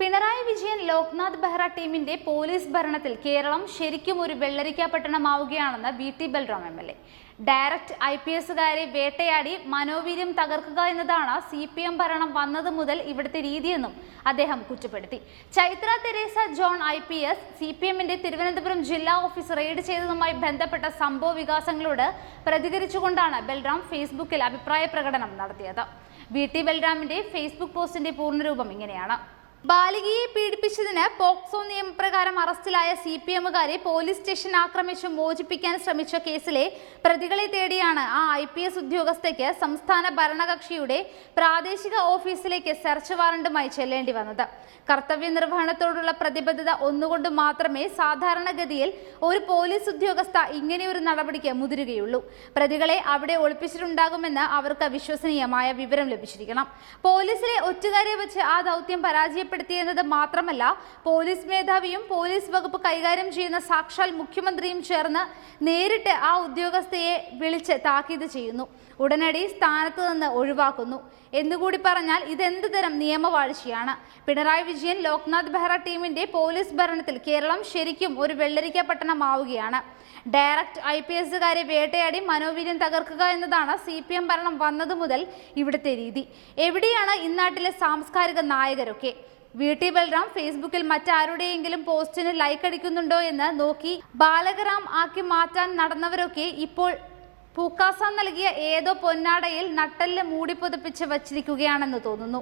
പിണറായി വിജയൻ ലോക്നാഥ് ബെഹ്റ ടീമിന്റെ പോലീസ് ഭരണത്തിൽ കേരളം ശരിക്കും ഒരു വെള്ളരിക്കാപട്ടണമാവുകയാണെന്ന് VT ബൽറാം MLA. ഡയറക്റ്റ് IPSകാരെ വേട്ടയാടി മനോവീര്യം തകർക്കുക എന്നതാണ് CPM ഭരണം വന്നത് മുതൽ ഇവിടുത്തെ രീതിയെന്നും അദ്ദേഹം കുറ്റപ്പെടുത്തി. ചൈത്ര തെരേസ ജോൺ IPS CPMന്റെ തിരുവനന്തപുരം ജില്ലാ ഓഫീസ് റെയ്ഡ് ചെയ്തതുമായി ബന്ധപ്പെട്ട സംഭവ വികാസങ്ങളോട് പ്രതികരിച്ചുകൊണ്ടാണ് ബൽറാം ഫേസ്ബുക്കിൽ അഭിപ്രായ പ്രകടനം നടത്തിയത്. VT ബൽറാമിന്റെ ഫേസ്ബുക്ക് പോസ്റ്റിന്റെ പൂർണ്ണരൂപം ഇങ്ങനെയാണ്. ബാലികയെ പീഡിപ്പിച്ചതിന് പോക്സോ നിയമപ്രകാരം അറസ്റ്റിലായ CPMകാരെ പോലീസ് സ്റ്റേഷൻ ആക്രമിച്ച് മോചിപ്പിക്കാൻ ശ്രമിച്ച കേസിലെ പ്രതികളെ തേടിയാണ് ആ IPS ഉദ്യോഗസ്ഥയ്ക്ക് സംസ്ഥാന ഭരണകക്ഷിയുടെ പ്രാദേശിക ഓഫീസിലേക്ക് സെർച്ച് വാറണ്ടുമായി ചെല്ലേണ്ടി വന്നത്. കർത്തവ്യ നിർവഹണത്തോടുള്ള പ്രതിബദ്ധത ഒന്നുകൊണ്ട് മാത്രമേ സാധാരണഗതിയിൽ ഒരു പോലീസ് ഉദ്യോഗസ്ഥ ഇങ്ങനെയൊരു നടപടിക്ക് മുതിരുകയുള്ളൂ. പ്രതികളെ അവിടെ ഒളിപ്പിച്ചിട്ടുണ്ടാകുമെന്ന് അവർക്ക് വിശ്വസനീയമായ വിവരം ലഭിച്ചിരിക്കണം. പോലീസിലെ ഒറ്റുകാരെ വെച്ച് ആ ദൗത്യം പരാജയപ്പെടുത്തിയെന്നത് മാത്രമല്ല, പോലീസ് മേധാവിയും പോലീസ് വകുപ്പ് കൈകാര്യം ചെയ്യുന്ന സാക്ഷാൽ മുഖ്യമന്ത്രിയും ചേർന്ന് നേരിട്ട് ആ ഉദ്യോഗസ്ഥയെ വിളിച്ച് താക്കീത് ചെയ്യുന്നു. ഉടനടി സ്ഥാനത്ത് നിന്ന് ഒഴിവാക്കുന്നു എന്നുകൂടി പറഞ്ഞാൽ ഇതെന്ത് തരം നിയമവാഴ്ചയാണ്? പിണറായി വിജയൻ ലോക്നാഥ് ബെഹ്റ ടീമിന്റെ പോലീസ് ഭരണത്തിൽ കേരളം ശരിക്കും ഒരു വെള്ളരിക്കാപട്ടണമാവുകയാണ്. ഡയറക്റ്റ് IPSകാരെ വേട്ടയാടി മനോവീര്യം തകർക്കുക എന്നതാണ് CPM ഭരണം വന്നത് മുതൽ ഇവിടുത്തെ രീതി. എവിടെയാണ് ഇന്നാട്ടിലെ സാംസ്കാരിക നായകരൊക്കെ? VT ബൽറാം ഫേസ്ബുക്കിൽ മറ്റാരുടെയെങ്കിലും പോസ്റ്റിന് ലൈക്ക് അടിക്കുന്നുണ്ടോ എന്ന് നോക്കി ബാലകറാം ആക്കി മാറ്റാൻ നടന്നവരൊക്കെ ഇപ്പോൾ പൂക്കാസ നൽകിയ ഏതോ പൊന്നാടയിൽ നട്ടെല്ല് മൂടിപ്പൊതിപ്പിച്ച് വച്ചിരിക്കുകയാണെന്ന് തോന്നുന്നു.